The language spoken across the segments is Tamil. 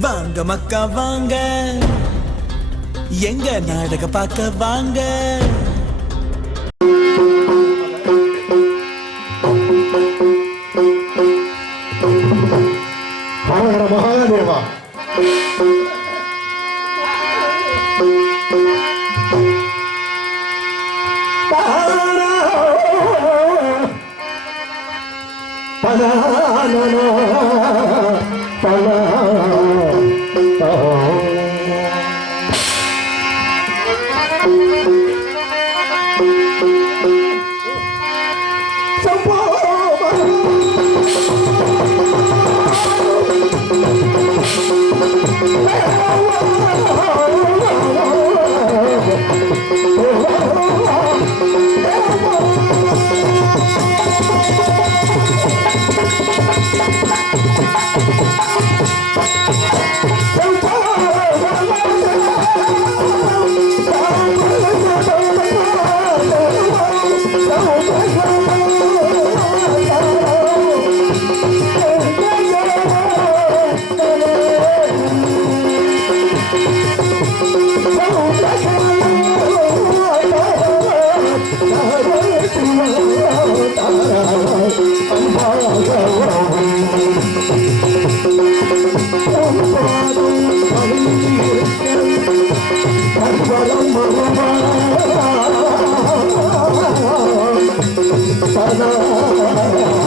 வாங்க மக்கா வாங்க. எங்க நாடக பார்க்க வாங்க. Oh, Thank you.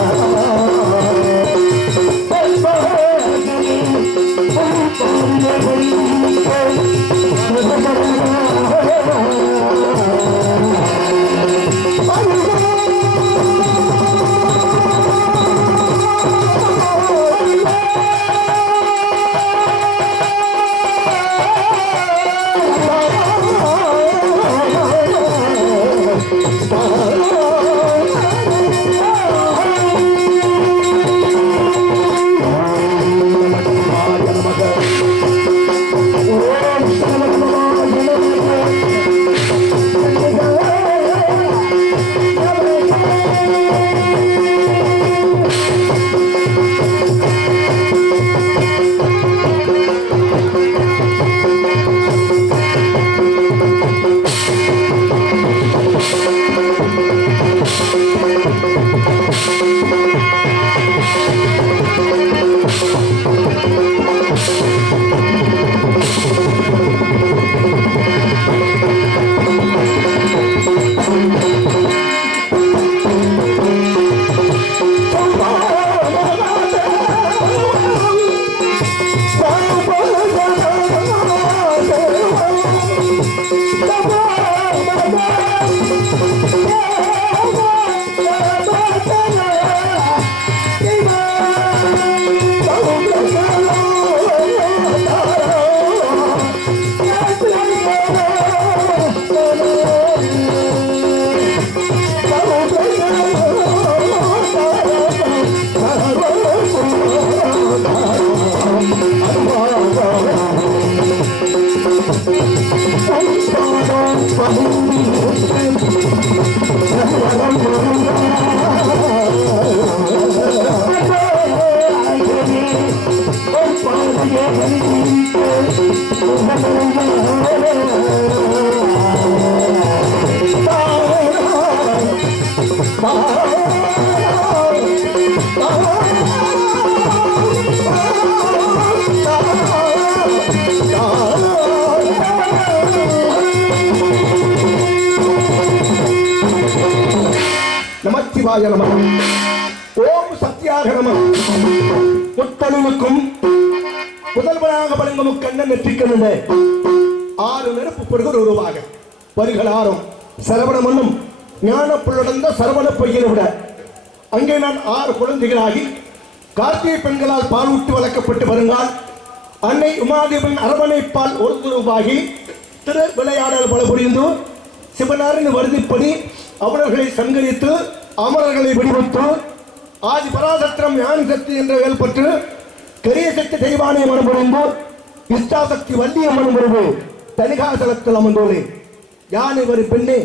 நமச்சிவாய நம. ஓம் சத்யாக நம முத்தனுக்கும் முதல்வனாக வழங்கும் கண்ணன் நெற்றிக்கிறது ஆறு நெருப்பு பொருகள் உருவாக. பரிகள் ஆறும். சரவண மண்ணும் ஞான புள்ளடந்த சரவண பையனை விட. அங்கே நான் ஆறு குழந்தைகளாகி கார்த்திகை பெண்களால் பால் ஊட்டி வளர்க்கப்பட்டு வருங்கால் அன்னை உமாதேவன் அரவணைப்பால் ஒருதுருவாகி திரு விளையாடல் பல புரிந்து சிவனாரின் வருதிப்படி அவர்களை சங்கரித்து அமரர்களை வெடிவித்து ஆதி பராசத்திரம் ஞான சக்தி என்ற ஏற்பட்டு பெரிய சக்தி தெய்வானை மனமுறைந்து இஷ்டாசக்தி வள்ளிய மனமுறைவு தனிகாசலத்தில் அமர்ந்தோடு யானை ஒரு பெண்ணே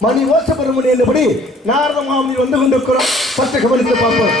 மணி ஓச பெருமணி என்றபடி நாரத மாமணி வந்து கொண்டிருக்கிறோம் பத்து கவனித்து பார்ப்போம்.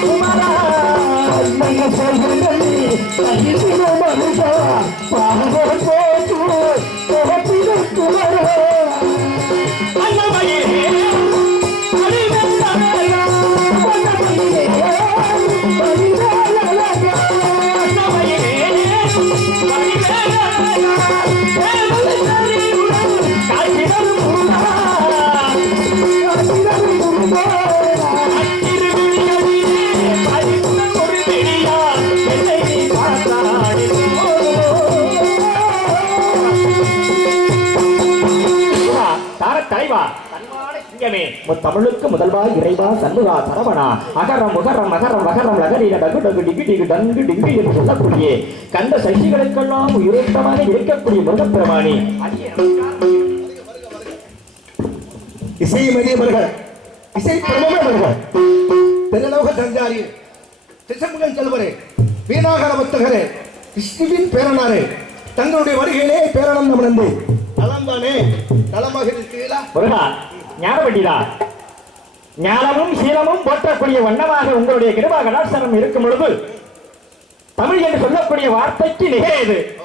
குமரா சொல்கிறேன் தலைவா சிங்கமே. தமிழுக்கு முதல்வா இறைவா சண்முகா சரவணா. அகரம் முகரம் மகரம் மகரம் லகரின டகு டகு டிகு டிகு டங்கு டிங்கு என்று சொல்லக்கூடிய. கந்த சசிகளுக்கெல்லாம் உயிரோட்டமாக இருக்கக்கூடிய முருகப்பெருமானி. அடியே நமஸ்காரம். இசை பிரபலவர்கள் தென்னலோக சஞ்சாரி திசமுகன் செல்வரே வீணாகர புத்தகரே விஷ்ணுவின் பேரனாரே தங்களுடைய வருகையிலே பேரணம் நலம் தானே நலமாக இருக்கிறீர்களா முருகா ஞானமும் சீலமும் போற்றக்கூடிய வண்ணமாக உங்களுடைய கிருபா கடாட்சரம் இருக்கும் பொழுது தமிழ் என்று சொல்லக்கூடிய வார்த்தைக்கு நிகழது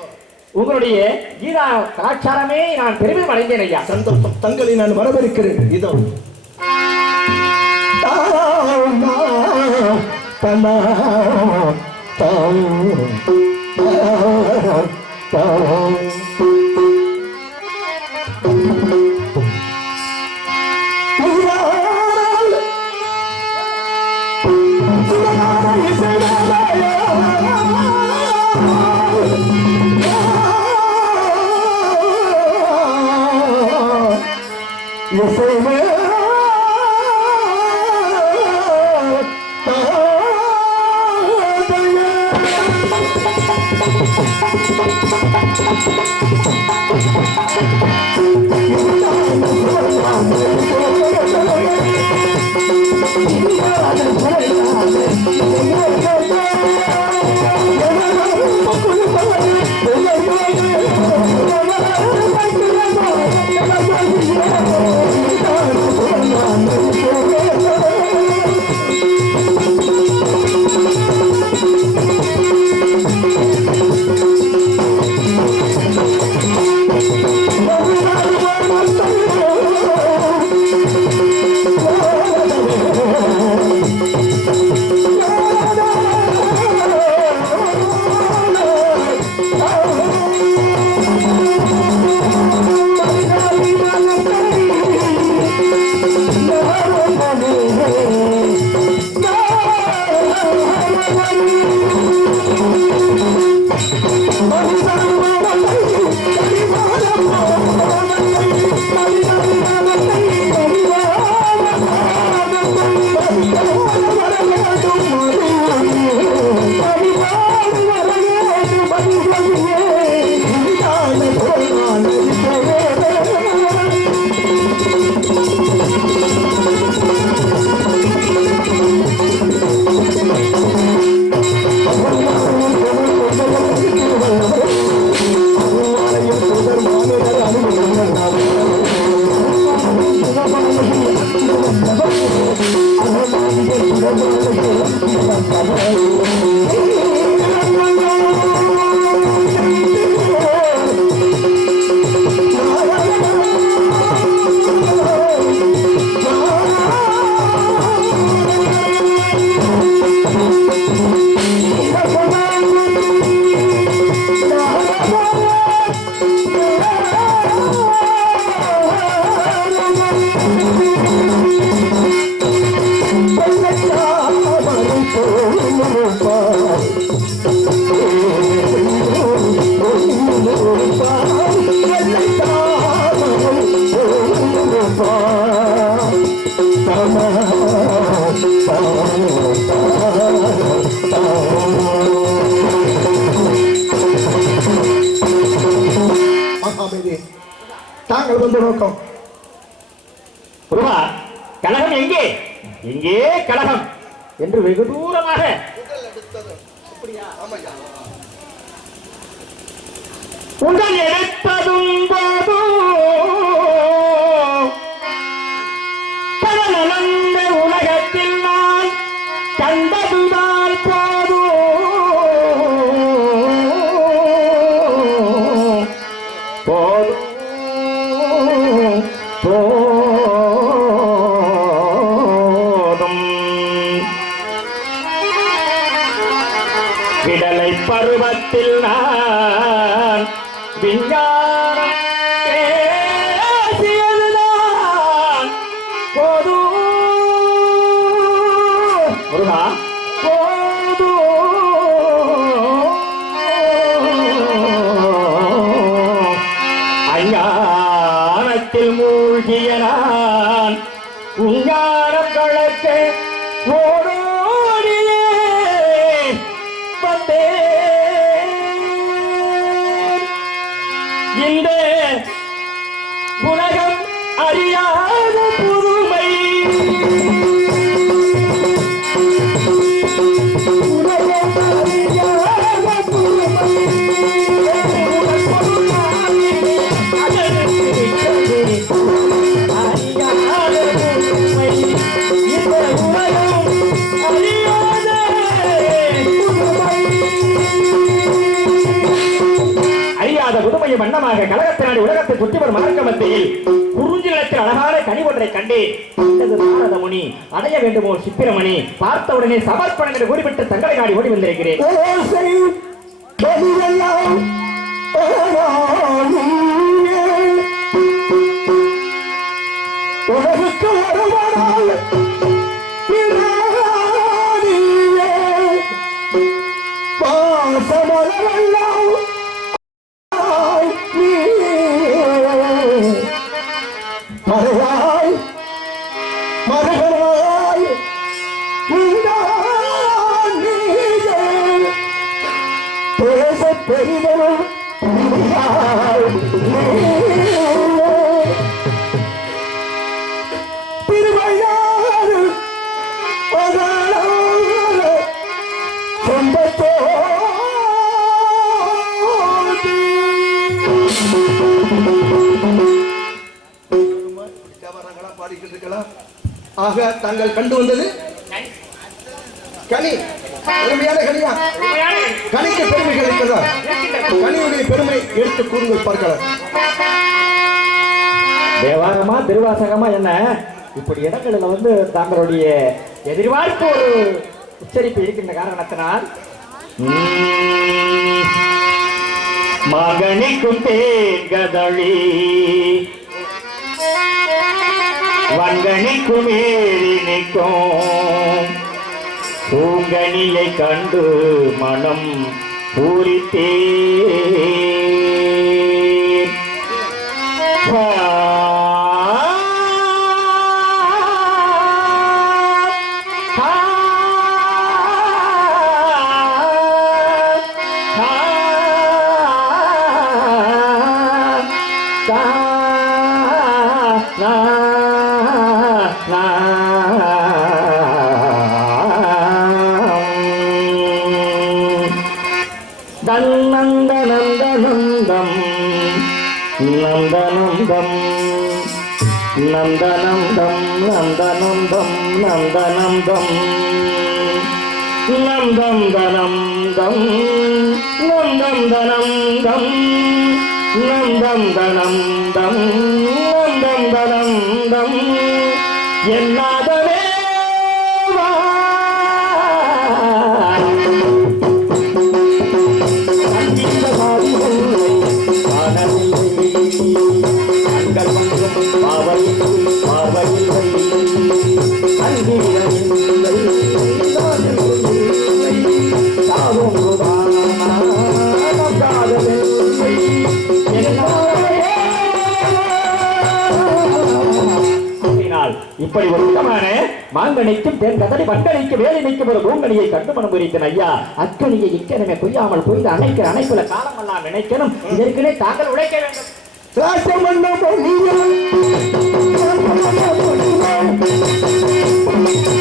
உங்களுடைய கீதா கலாச்சாரமே நான் பெருமிதம் அடைந்தேன் ஐயா. சந்தோஷம் தங்களை நான் வரவேற்கிறேன். இதோ. தாம், தாம், আছে உடல் எடுத்ததும் ஞானத்தில் மூழ்கிய நான் உஞ்ஞானம் கழக்க உலகத்தை சுற்றி வரும் மார்க்க மத்தியில் குறிஞ்சி நிலத்தில் அழகான கனி ஒன்றை கண்டேன். கண்டது முனி அடைய வேண்டுமோ சித்திரமணி பார்த்தவுடனே சமர்ப்பணம் என்று கூறிவிட்டு தங்களை நாடி ஓடி வந்திருக்கிறேன். ஆக தாங்கள் கண்டு வந்தது கனி பெருமையான கனியா கனிக்கு பெருமைகள் இருக்கிறதா கனியுடைய பெருமை எடுத்து கூறுங்கள் பார்க்கலாம் தேவாரமா திருவாசகமா என்ன? இப்படி இடங்களில் வந்து தங்களுடைய எதிர்பார்ப்பு ஒரு உச்சரிப்பு இருக்கின்ற காரணத்தினால் மகனிக்கும் தேர்கதழி வங்கனிக்கும் ஏழினிக்கும் பூங்கனியை கண்டு மனம் பூரித்தே. எல்லாத இப்படி ஒரு மாங்கனைக்கும் மாங்கனிக்கும் தேன் கதறி வேலை நிற்கும் ஒரு பூங்கனியை கண்டு மனம் புரித்தன் ஐயா. அக்கனியை இக்கனமே புரியாமல் புரிந்து அணைக்கிற அணைப்புல காலமெல்லாம் நினைக்கணும். இதற்குனே தாங்கள் உழைக்க வேண்டும். ராஜமன்ன பொன்னியம் ராஜமன்ன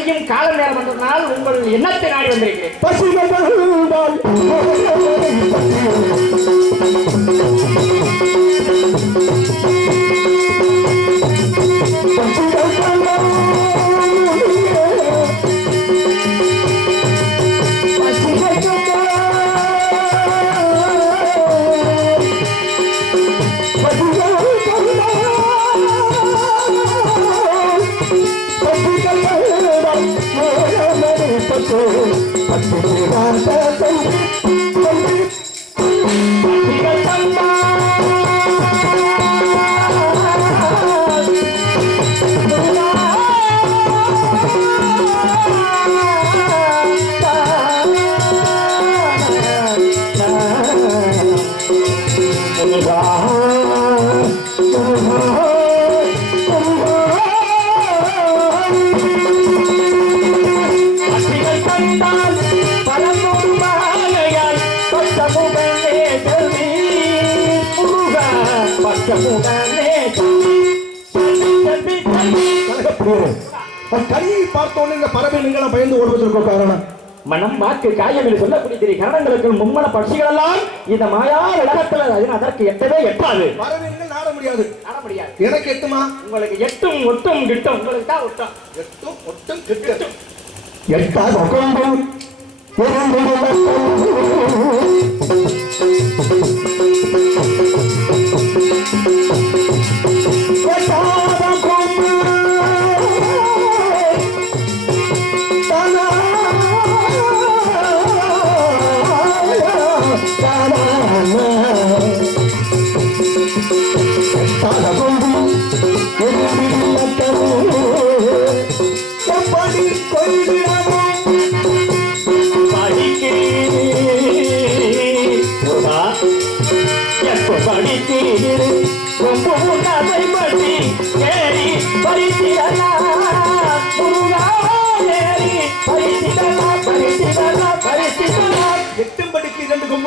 என்ன காலம் கால நேரம் வந்ததனால் உங்கள் எண்ணத்தை நாடி வந்திருக்கிறேன். கனியை பார்த்தோன்னு இந்த பறவை நீங்களும் பயந்து ஓடுவதற்கு காரணம் மனம் வாக்கு காயம் என்று சொல்லக்கூடிய கரணங்களுக்கு மும்மன பட்சிகள் எல்லாம் இந்த மாயா உலகத்துல அது அதற்கு எட்டவே எட்டாது. நாட முடியாது. காண முடியாது. எனக்கு எட்டுமா? உங்களுக்கு எட்டும் ஒட்டும் கிட்டும். உங்களுக்கு தான் ஒட்டும். எட்டும் ஒட்டும் கிட்டும். எட்டாத கொம்பு எட்டாத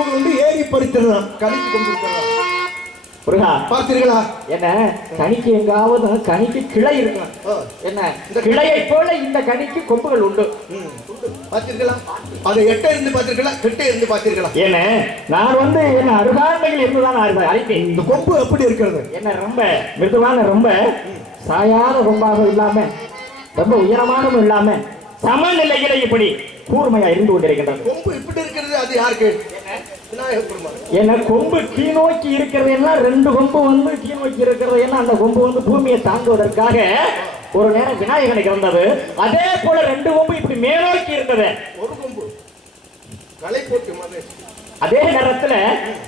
கொம்புகள் வந்து ஏறி பறித்திடலாம் கணிக்கு விட்டுடலாம். முருகா பார்த்தீர்களா? என்ன கனிக்கு எங்காவது கனிக்கு கிளை இருக்கும் ஆ. என்ன கிளையை போல இந்த கனிக்கு கொம்புகள் உண்டு. பார்த்தீர்களா? அதை எட்ட இருந்து பார்த்தீர்களா? கிட்ட இருந்து பார்த்தீர்களா? என்ன நான் வந்து என்ன அருகாமையில் இருந்துதான் நான் அழைத்தேன் இந்த கொம்பு எப்படி இருக்கிறது? என்ன ரொம்ப மிருதுவான ரொம்ப சாயாத கொம்பாக இல்லாம ரொம்ப உயரமானதும் இல்லாம சமநிலையில இப்படி கூர்மையா இருந்து கொண்டிருக்கின்றது. கொம்பு இப்படி இருக்கிறது அது யாருக்கு ஏன்னா கொம்பு கீழ்நோக்கி இருக்கிறது எல்லாம் ரெண்டு கொம்பு வந்து கீழ்நோக்கி இருக்கிறது எல்லாம் அந்த கொம்பு வந்து பூமியை தாங்குவதற்காக ஒரு நேரம் விநாயகனுக்கு இருந்தது அதே போல ரெண்டு கொம்பு இப்படி மேலோக்கி இருந்தது. ஒரு கொம்பு. களை போட்டு அதே நேரத்துல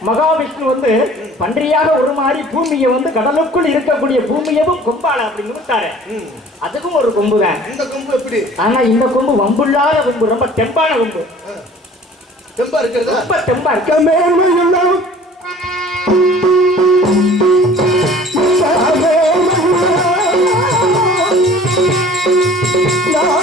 மகாவிஷ்ணு வந்து பன்றியாக ஒரு மாதிரி பூமியை வந்து கடலுக்குள் இருக்கக்கூடிய பூமியவும் கொம்பால அப்படி நிமித்தாரு. அதுக்கும் ஒரு கொம்பு தான் இந்த கொம்பு எப்படி? ஆனா இந்த கொம்பு வம்புள்ளாத கொம்பு ரொம்ப தெம்பான கொம்பு. தெம்பா இருக்கிறதா? ரொம்ப தெம்பா இருக்கு. மேன்மை எல்லாம் அதற்கு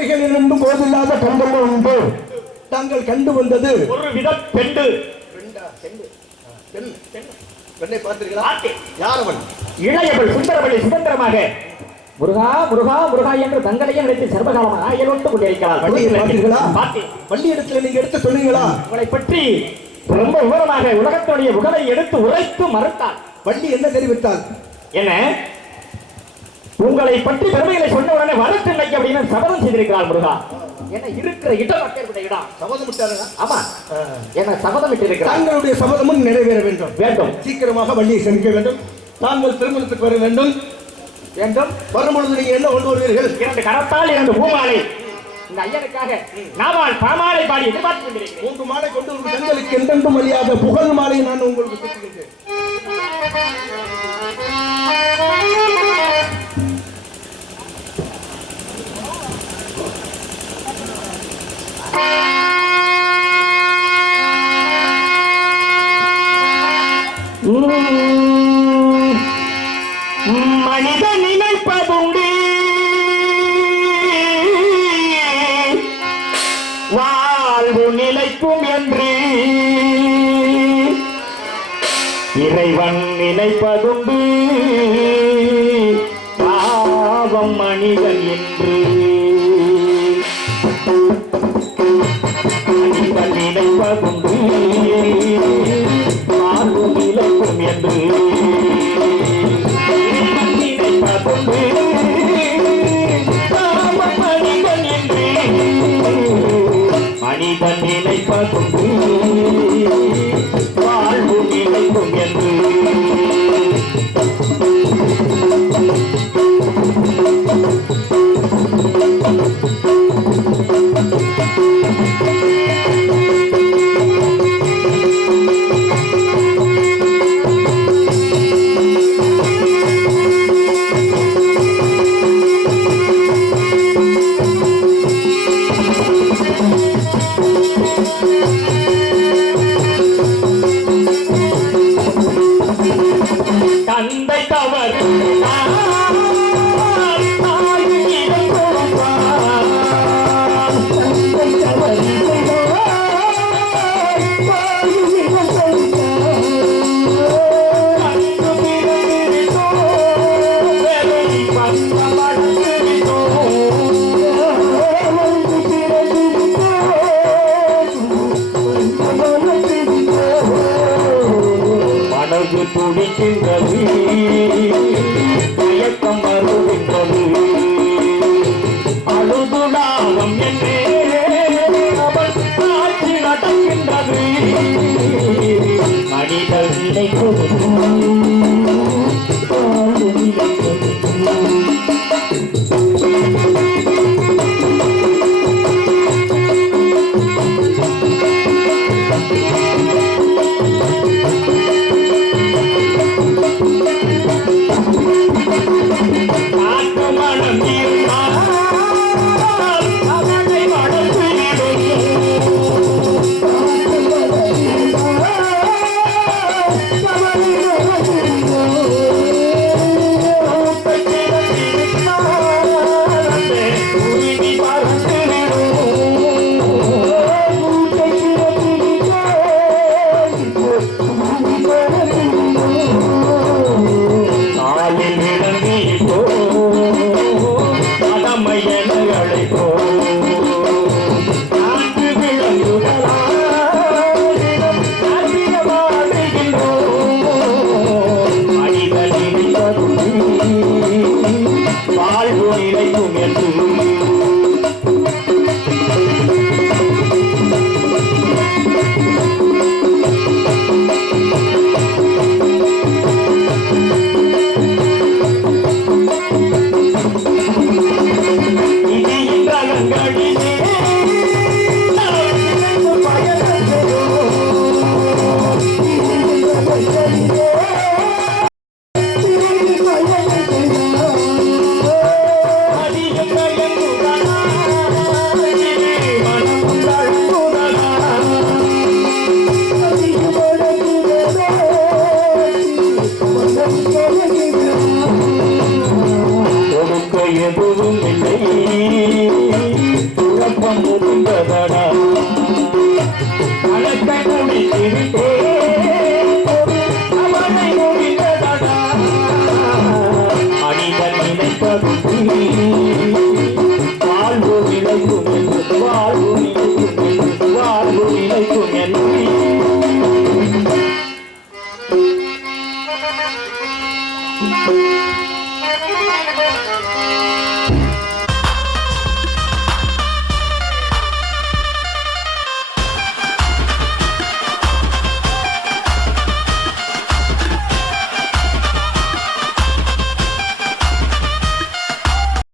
கங்கைகளிலிருந்து போதில்லாத கண்கள் உண்டு. தாங்கள் கண்டு வந்தது. ஒரு வித பெண்டு. பெண்ணை. யாரவன் இளையவள் சுந்தரவள்ளி சுதந்திரமாக. முருகா முருகா முருகா என்று தங்களையும் நினைத்து சர்வகாலமாக ஆயலோட்டு கொண்டிருக்கிறார் பார்த்தீர்களா வண்டி. இடத்துல நீங்க எடுத்து சொன்னீங்களா உங்களை பற்றி ரொம்ப விவரமாக உலகத்துடைய புகழை எடுத்து உரைத்து மறுத்தார் வண்டி என்ன தெரிவித்தால் என்ன? உங்களை பற்றி பெருமைகளை சொன்ன உடனே வரத்தில்லை அப்படின்னு சபதம் செய்திருக்கிறார் முருகா. என்ன இருக்கிற இடம் அப்பேற்பட்ட இடம்? சபதம் விட்டாருங்க. ஆமா. என்ன சபதம் விட்டிருக்கிறார்? தாங்களுடைய சபதமும் நிறைவேற வேண்டும். வேண்டும். சீக்கிரமாக வண்டியை செலுத்த வேண்டும். தாங்கள் திருமணத்துக்கு வர வேண்டும். வேண்டும். வரும்பொழுது நீங்க என்ன கொண்டு வருவீர்கள்? இரண்டு கரத்தால் இரண்டு பூமாலை. இந்த ஐயனுக்காக நாமால் பாமாலை பாடி எதிர்பார்த்து கொண்டிருக்கிறேன். மூன்று மாலை கொண்டு வந்து பெண்களுக்கு எந்தெந்தும் அழியாத புகழ் மாலை நான் உங்களுக்கு Bye. Bye. எதுவும் இல்லை குழப்பம் இருந்ததடா